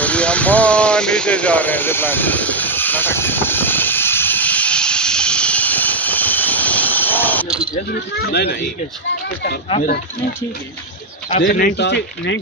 और ये हम बहुत नीचे जा रहे हैं जिप लाइन नहीं ठीक है आप 90